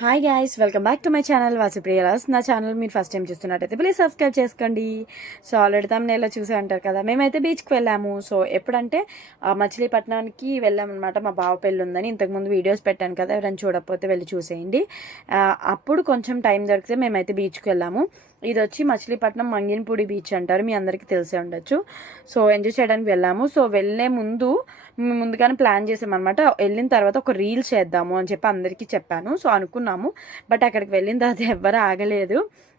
Hi guys welcome back to my channel వాసుప్రియలాస్ నా channel మీరు first time చూస్తున్నట్టయితే please subscribe చేసుకోండి. సో ఆల్రెడీ తమ నెలలో చూసే అంటారు కదా. మేమైతే బీచ్కి వెళ్ళాము. సో ఎప్పుడంటే మచిలీపట్నానికి వెళ్ళామన్నమాట మా బావ పెళ్ళి ఉందని ఇంతకుముందు వీడియోస్ పెట్టాను కదా. ఎవరైనా చూడకపోతే వెళ్ళి చూసేయండి. అప్పుడు కొంచెం టైం దొరికితే మేమైతే బీచ్కి వెళ్ళాము. ఇది వచ్చి మచిలీపట్నం మంగినపూడి బీచ్ అంటారు. మీ అందరికీ తెలిసే ఉండొచ్చు. సో ఎంజాయ్ చేయడానికి వెళ్ళాము. సో వెళ్ళే ముందు ముందుగానే ప్లాన్ చేసామన్నమాట. వెళ్ళిన తర్వాత ఒక రీల్ చేద్దాము అని చెప్పి అందరికీ చెప్పాను. సో అనుకున్నాము. బట్ అక్కడికి వెళ్ళిన తర్వాత ఎవరు ఆగలేదు.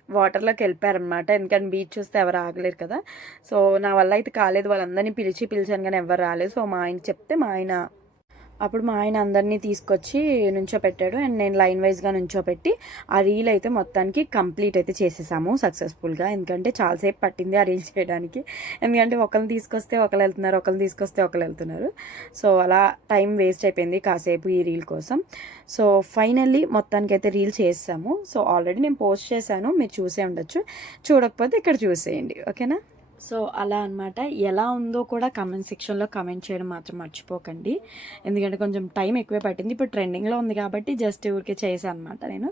వాటర్లోకి వెళ్ళిపోయారనమాట ఎందుకంటే బీచ్ చూస్తే ఎవరు ఆగలేరు కదా. సో నా వల్ల అయితే కాలేదు. వాళ్ళందరినీ పిలిచి పిలిచాను కానీ ఎవరు రాలేదు. సో మా ఆయన చెప్తే మా ఆయన అప్పుడు మా ఆయన అందరినీ తీసుకొచ్చి నుంచోపెట్టాడు. అండ్ నేను లైన్ వైజ్గా నుంచోపెట్టి ఆ రీల్ అయితే మొత్తానికి కంప్లీట్ అయితే చేసేసాము సక్సెస్ఫుల్గా ఎందుకంటే చాలాసేపు పట్టింది ఆ రీల్ చేయడానికి. ఎందుకంటే ఒకరిని తీసుకొస్తే ఒకరు వెళ్తున్నారు ఒకరిని తీసుకొస్తే ఒకరు వెళ్తున్నారు. సో అలా టైం వేస్ట్ అయిపోయింది కాసేపు ఈ రీల్ కోసం. సో ఫైనల్లీ మొత్తానికి అయితే రీల్ చేసాము సో ఆల్రెడీ నేను పోస్ట్ చేశాను. మీరు చూసే ఉండొచ్చు. చూడకపోతే ఇక్కడ చూసేయండి. ఓకేనా? సో అలా అన్నమాట. ఎలా ఉందో కూడా కమెంట్ సెక్షన్లో కమెంట్ చేయడం మాత్రం మర్చిపోకండి. ఎందుకంటే కొంచెం టైం ఎక్కువే పట్టింది. ఇప్పుడు ట్రెండింగ్లో ఉంది కాబట్టి జస్ట్ ఊరికే చేశాను అనమాట నేను.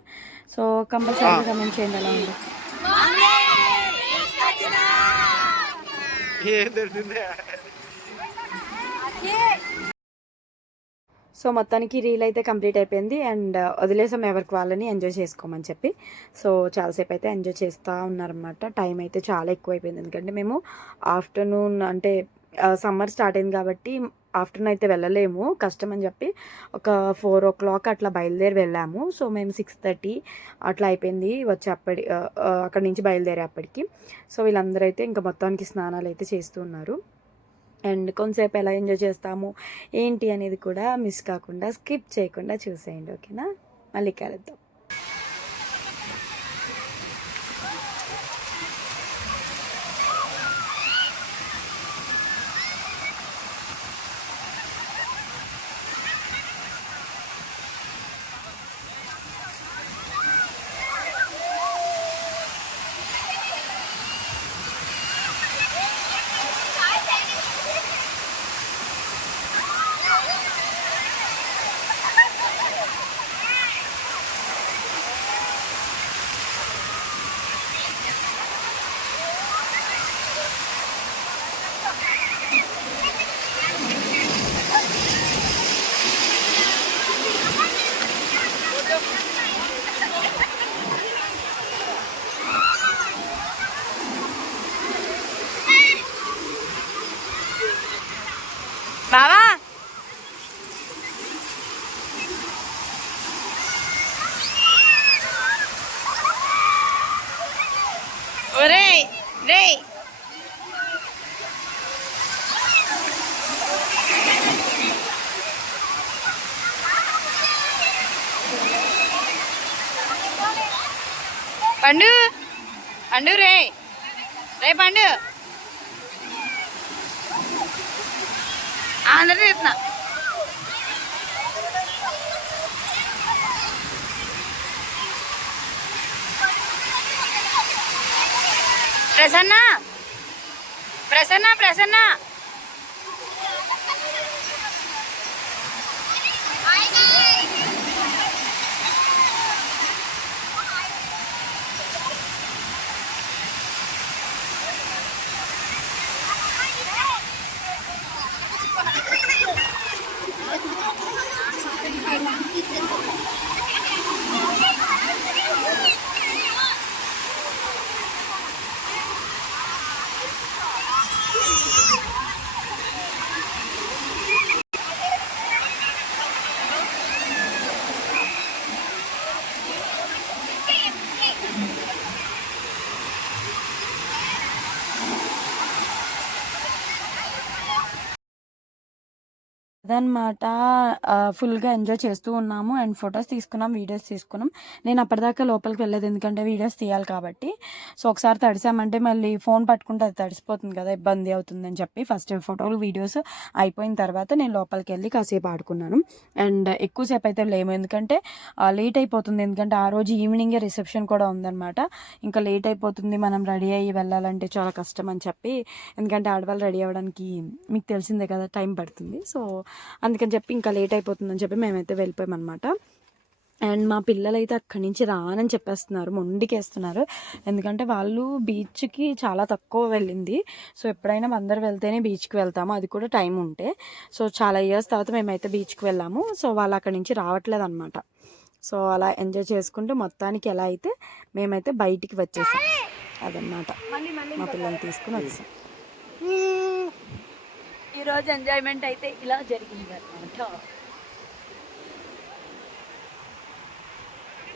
సో కంపల్సరీ కమెంట్ చేయండి ఎలా ఉంది. ఏం సో మొత్తానికి రీల్ అయితే కంప్లీట్ అయిపోయింది అండ్ uh, వదిలేసాం ఎవరికి వాళ్ళని ఎంజాయ్ చేసుకోమని చెప్పి. సో చాలాసేపు అయితే ఎంజాయ్ చేస్తూ ఉన్నారనమాట టైం అయితే చాలా ఎక్కువ అయిపోయింది ఎందుకంటే మేము ఆఫ్టర్నూన్ అంటే uh, సమ్మర్ స్టార్ట్ అయింది కాబట్టి ఆఫ్టర్నూన్ అయితే వెళ్ళలేము. కష్టం అని చెప్పి ఒక ఫోర్ ఓ క్లాక్ అట్లా బయలుదేరి వెళ్ళాము. సో మేము సిక్స్ థర్టీ అట్లా అయిపోయింది వచ్చి అప్పటి uh, అక్కడి నుంచి బయలుదేరే అప్పటికి. సో వీళ్ళందరూ అయితే ఇంకా మొత్తానికి స్నానాలు అయితే చేస్తూ ఉన్నారు. అండ్ కొంతసేపు ఎలా ఎంజాయ్ చేస్తాము ఏంటి అనేది కూడా మిస్ కాకుండా స్కిప్ చేయకుండా చూసేయండి ఓకేనా? మళ్ళీ కలుద్దాం బావా ఒరేయ్ పండు. పండు రే రే పండు. అందరూ తీస్తున్నా ప్రసన్న. ప్రసన్న ప్రసన్న. అదనమాట. ఫుల్గా ఎంజాయ్ చేస్తూ ఉన్నాము. అండ్ ఫొటోస్ తీసుకున్నాం వీడియోస్ తీసుకున్నాం. నేను అప్పటిదాకా లోపలికి వెళ్ళలేదు. ఎందుకంటే వీడియోస్ తీయాలి కాబట్టి. సో ఒకసారి తడిసామంటే మళ్ళీ ఫోన్ పట్టుకుంటే అది తడిసిపోతుంది కదా ఇబ్బంది అవుతుందని చెప్పి ఫస్ట్ ఫోటోలు వీడియోస్ అయిపోయిన తర్వాత నేను లోపలికి వెళ్ళి కాసేపు ఆడుకున్నాను. అండ్ ఎక్కువసేపు అయితే లేము. ఎందుకంటే లేట్ అయిపోతుంది. ఎందుకంటే ఆ రోజు ఈవినింగే రిసెప్షన్ కూడా ఉందన్నమాట ఇంకా లేట్ అయిపోతుంది. మనం రెడీ అయ్యి వెళ్ళాలంటే చాలా కష్టం అని చెప్పి. ఎందుకంటే ఆడవాళ్ళు రెడీ అవ్వడానికి మీకు తెలిసిందే కదా టైం పడుతుంది. సో అందుకని చెప్పి ఇంకా లేట్ అయిపోతుందని చెప్పి మేమైతే వెళ్ళిపోయామన్నమాట. అండ్ మా పిల్లలు అయితే అక్కడి నుంచి రానని చెప్పేస్తున్నారు. మొండికేస్తున్నారు. ఎందుకంటే వాళ్ళు బీచ్కి చాలా తక్కువ వెళ్ళింది. సో ఎప్పుడైనా అందరు వెళ్తేనే బీచ్కి వెళ్తాము. అది కూడా టైం ఉంటే. సో చాలా ఇయర్స్ తర్వాత మేమైతే బీచ్కి వెళ్ళాము. సో వాళ్ళు అక్కడి నుంచి రావట్లేదు అనమాట సో అలా ఎంజాయ్ చేసుకుంటూ మొత్తానికి ఎలా అయితే మేమైతే బయటికి వచ్చేసాం. అదనమాట మా పిల్లల్ని తీసుకుని వచ్చాం. ఈరోజు ఎంజాయ్మెంట్ అయితే ఇలా జరిగింది అనమాట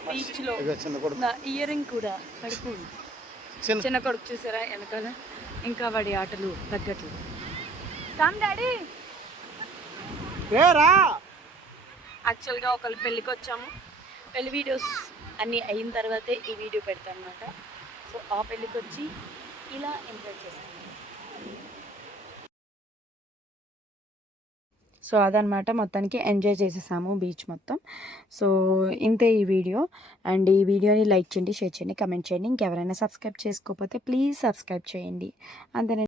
బీచ్లో ఇయర్ రింగ్ కూడా పడిపోయింది. చిన్న కొడుకు చూసారా వెనకాల? ఇంకా వాడి ఆటలు తగ్గట్లు. కామ్ డాడీ యాక్చువల్గా ఒకళ్ళు పెళ్ళికి వచ్చాము. పెళ్ళి వీడియోస్ అన్నీ అయిన తర్వాతే ఈ వీడియో పెడతాను అనమాట సో ఆ పెళ్ళికి వచ్చి ఇలా ఎంజాయ్ చేస్తాను సో అదనమాట మొత్తానికి ఎంజాయ్ చేసేసాము బీచ్ మొత్తం. సో ఇంతే ఈ వీడియో. అండ్ ఈ వీడియోని లైక్ చేయండి షేర్ చేయండి కమెంట్ చేయండి. ఇంకెవరైనా సబ్స్క్రైబ్ చేసుకోకపోతే ప్లీజ్ సబ్స్క్రైబ్ చేయండి. అంతే